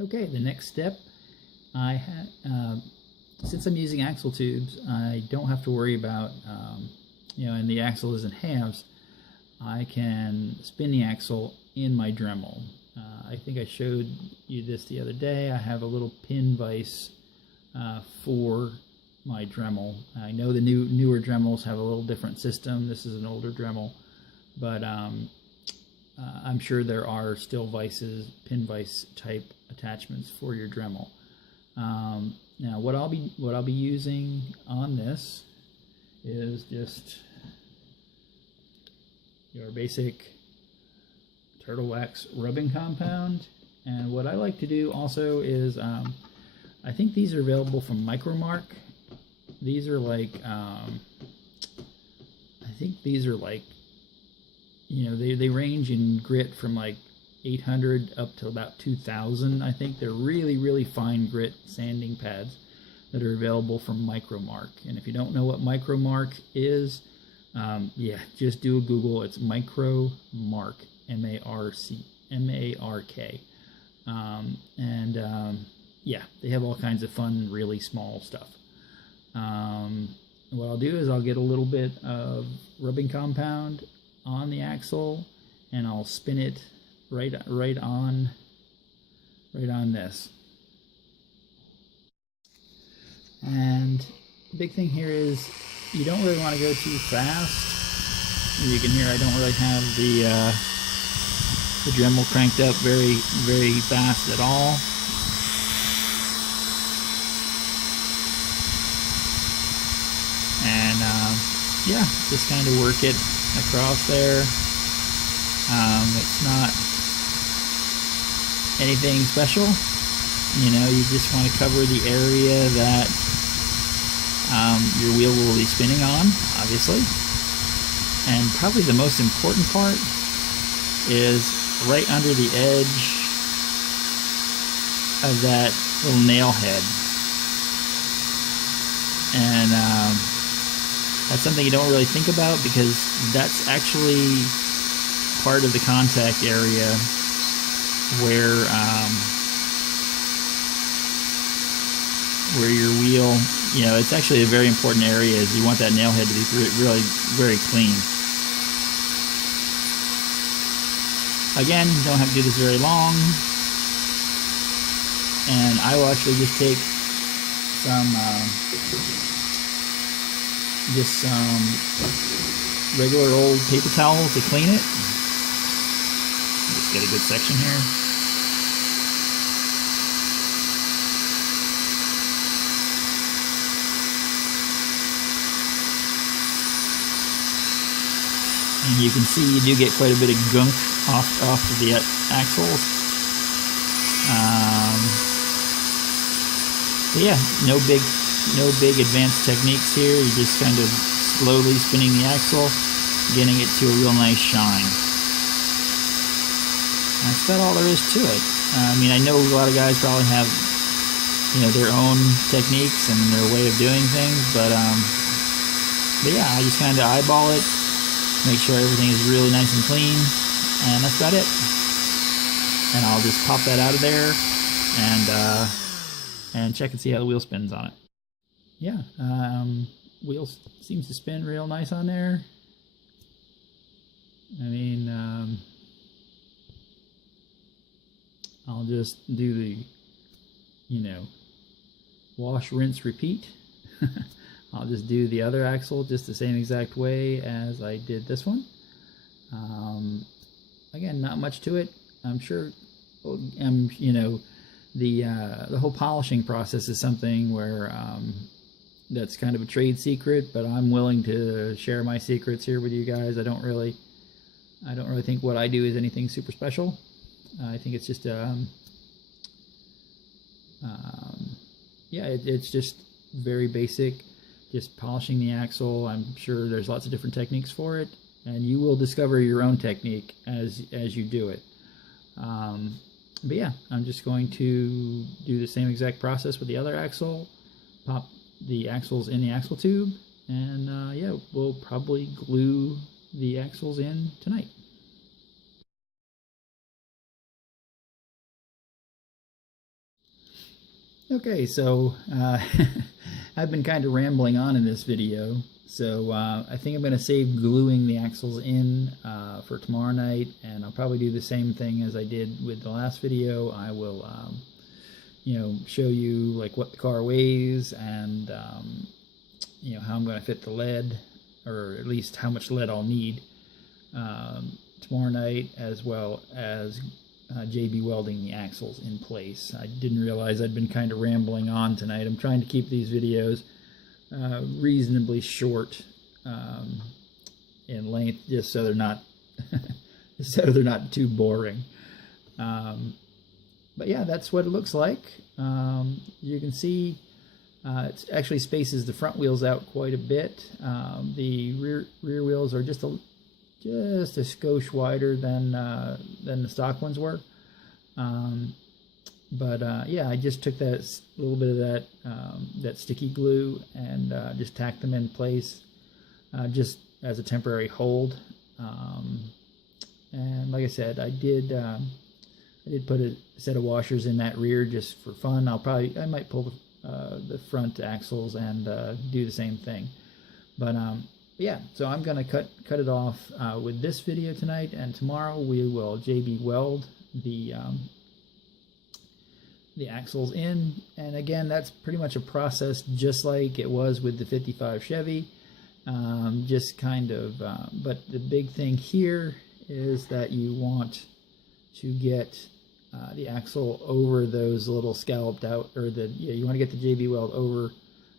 Okay, the next step, since I'm using axle tubes, I don't have to worry about, and the axle is in halves, I can spin the axle in my Dremel. I think I showed you this the other day. I have a little pin vise for my Dremel. I know the newer Dremels have a little different system. This is an older Dremel, but I'm sure there are still vices, pin vise type attachments for your Dremel. Now, what I'll be using on this is just your basic turtle wax rubbing compound. And what I like to do also is, I think these are available from Micromark. These are like, I think these are like, they range in grit from like 800 up to about 2000. I think they're really, really fine grit sanding pads that are available from Micromark. And if you don't know what Micromark is, yeah, just do a Google. It's Micromark, M-A-R-K. Yeah, they have all kinds of fun, really small stuff. What I'll do is I'll get a little bit of rubbing compound on the axle, and I'll spin it right on this. And the big thing here is you don't really want to go too fast. As you can hear, I don't really have the Dremel cranked up very, very fast at all. And yeah, just kind of work it across there. It's not anything special. You just want to cover the area that your wheel will be spinning on, obviously. And probably the most important part is right under the edge of that little nail head. And that's something you don't really think about, because that's actually part of the contact area where your wheel, it's actually a very important area. Is you want that nail head to be really very clean. Again, you don't have to do this very long. And I will actually just take some regular old paper towel to clean it. Just get a good section here. And you can see you do get quite a bit of gunk off of the axles. But yeah, no big advanced techniques here. You're just kind of slowly spinning the axle, getting it to a real nice shine. That's about all there is to it. I know a lot of guys probably have, their own techniques and their way of doing things, but yeah, I just kind of eyeball it, make sure everything is really nice and clean, and that's about it. And I'll just pop that out of there and check and see how the wheel spins on it. Yeah, wheel seems to spin real nice on there. I'll just do the, wash, rinse, repeat. I'll just do the other axle just the same exact way as I did this one. Again, not much to it. I'm sure, the whole polishing process is something where that's kind of a trade secret, but I'm willing to share my secrets here with you guys. I don't really think what I do is anything super special. I think it's just yeah, it's just very basic, just polishing the axle. I'm sure there's lots of different techniques for it, and you will discover your own technique as you do it. But yeah, I'm just going to do the same exact process with the other axle, pop the axles in the axle tube, and yeah, we'll probably glue the axles in tonight. Okay, so I've been kind of rambling on in this video, so I think I'm going to save gluing the axles in for tomorrow night, and I'll probably do the same thing as I did with the last video. I will, show you like what the car weighs and how I'm going to fit the lead, or at least how much lead I'll need tomorrow night, as well as JB welding the axles in place. I didn't realize I'd been kind of rambling on tonight. I'm trying to keep these videos reasonably short in length, just so they're not too boring. But yeah, that's what it looks like. You can see it actually spaces the front wheels out quite a bit. The rear wheels are just a skosh wider than the stock ones were. Yeah, I just took that little bit of that sticky glue and just tacked them in place, just as a temporary hold. And like I said, I did put a set of washers in that rear just for fun. I might pull the front axles and do the same thing. But yeah, so I'm gonna cut it off with this video tonight, and tomorrow we will JB weld the axles in. And again, that's pretty much a process just like it was with the 55 Chevy. Just kind of, but the big thing here is that you want to get the axle over those little scalloped out, or you want to get the JB weld over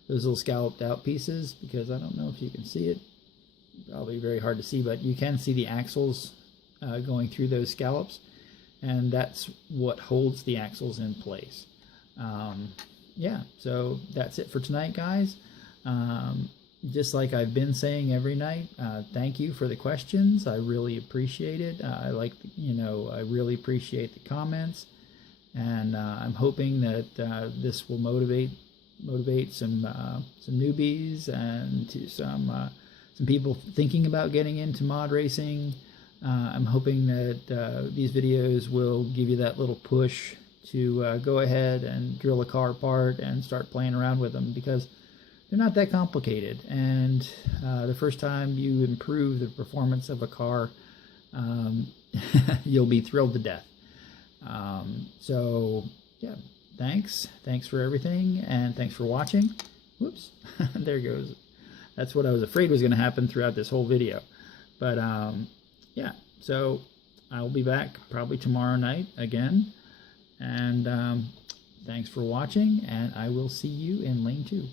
those little scalloped out pieces, because I don't know if you can see it, probably very hard to see, but you can see the axles going through those scallops, and that's what holds the axles in place. Yeah, so that's it for tonight, guys. Just like I've been saying every night, thank you for the questions. I really appreciate it. I really appreciate the comments, and I'm hoping that this will motivate some newbies and to some people thinking about getting into mod racing. I'm hoping that these videos will give you that little push to go ahead and drill a car apart and start playing around with them, because they're not that complicated. And the first time you improve the performance of a car, you'll be thrilled to death. So yeah, thanks for everything, and thanks for watching. Whoops, there goes. That's what I was afraid was going to happen throughout this whole video. But yeah, so I'll be back probably tomorrow night again, and thanks for watching, and I will see you in lane 2.